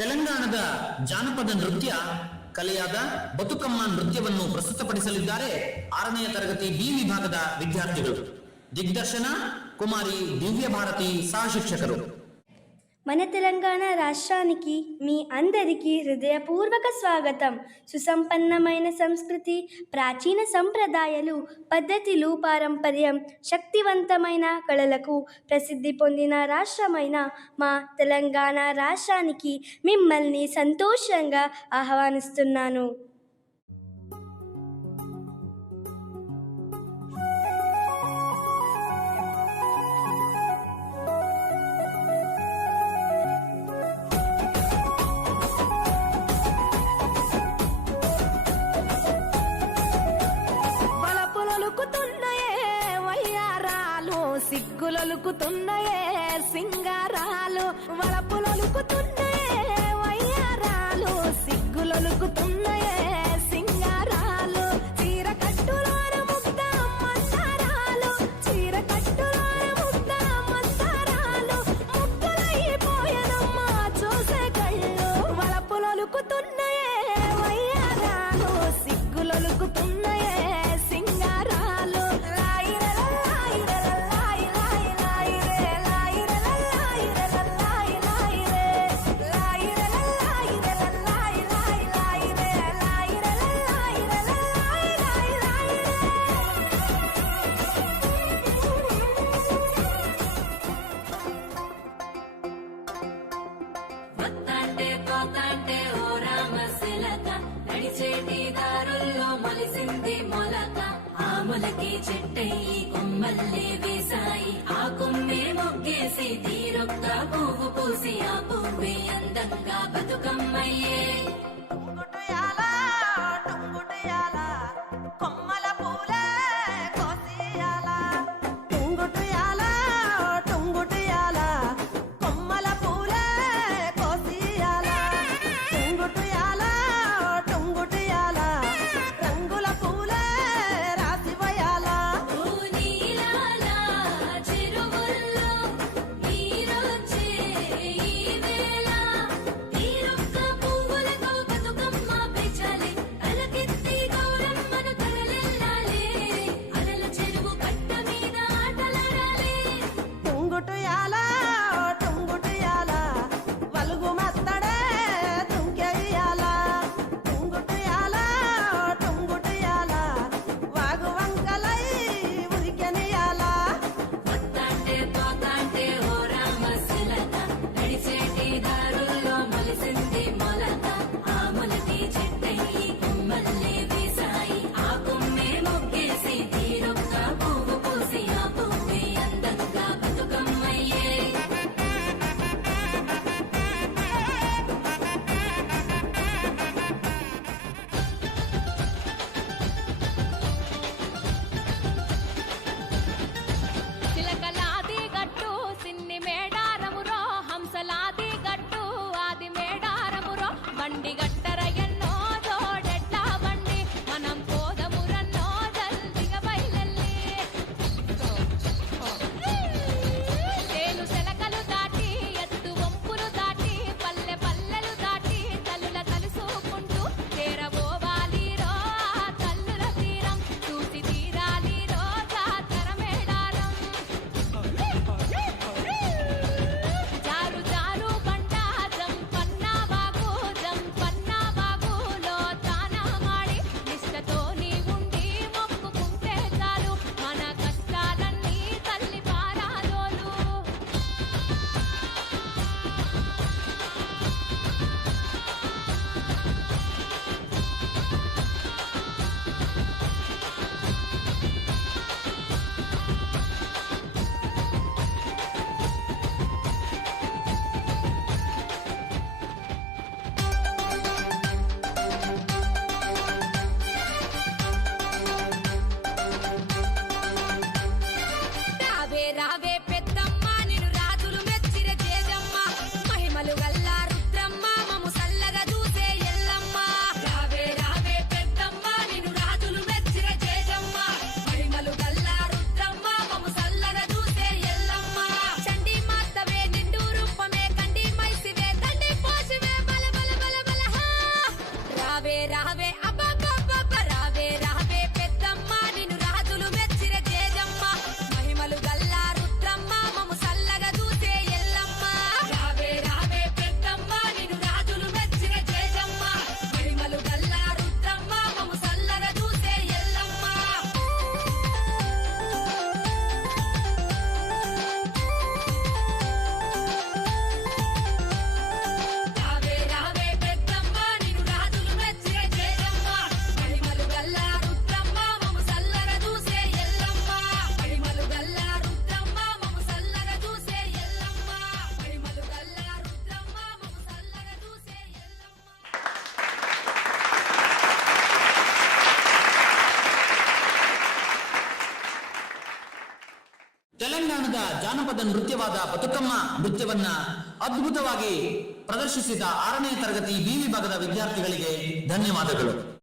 ತೆಲಂಗಾಣದ ಜಾನಪದ ನೃತ್ಯ ಕಲೆಯಾದ ಬತುಕಮ್ಮ ನೃತ್ಯವನ್ನು ಪ್ರಸ್ತುತಪಡಿಸಲಿದ್ದಾರೆ 6ನೇ ತರಗತಿ ಬಿ ವಿಭಾಗದ ವಿದ್ಯಾರ್ಥಿಗಳು. ದಿಗ್ದರ್ಶನ కుమారి దివ్య భారతి సహశిక్షకులు. మన తెలంగాణ రాష్ట్రానికి మీ అందరికీ హృదయపూర్వక స్వాగతం. సుసంపన్నమైన సంస్కృతి, ప్రాచీన సంప్రదాయాలు, పద్ధతులు, పారంపర్యం, శక్తివంతమైన కళలకు ప్రసిద్ధి పొందిన రాష్ట్రమైన మా తెలంగాణ రాష్ట్రానికి మిమ్మల్ని సంతోషంగా ఆహ్వానిస్తున్నాను. సిగ్గులొలుకుతున్నాయే సింగారాలు, వలపులొలుకుతున్నాయే వయ్యారాలు, సిగ్గులొలుకుతున్నాయే సింగారాలు, చీర కట్టులోన ముద్ద మస్తారాలు, చీర కట్టులోన ముద్ద మస్తారాలు, ముక్కలైపోయనమ్మా చూసే కళ్ళు, వలపులొలుకుతున్నాయే వయ్యారాలు, సిగ్గులొలుకుతున్నాయే సింగారాలు. మొలకే చెట్టయి కొమ్మల్లే వేసాయి, ఆ కొమ్మే మొగ్గేసి తీరొక్క పువ్వు పూసి, ఆ పువ్వే అందంగా బతుకమ్మయ్యే. కొమ్మల పూలే కోసియాల, టుంగుటుయాల టుంగుటుయాల, కొమ్మల పూలే కోసియాల, టుంగుటుయాల టుంగుటుయాల, రంగుల పూలే ಜಾನಪದ ನೃತ್ಯವಾದ ಬತುಕಮ್ಮ ನೃತ್ಯವನ್ನ ಅದ್ಭುತವಾಗಿ ಪ್ರದರ್ಶಿಸಿದ 6ನೇ ತರಗತಿ ಬಿ ವಿಭಾಗದ ವಿದ್ಯಾರ್ಥಿಗಳಿಗೆ ಧನ್ಯವಾದಗಳು.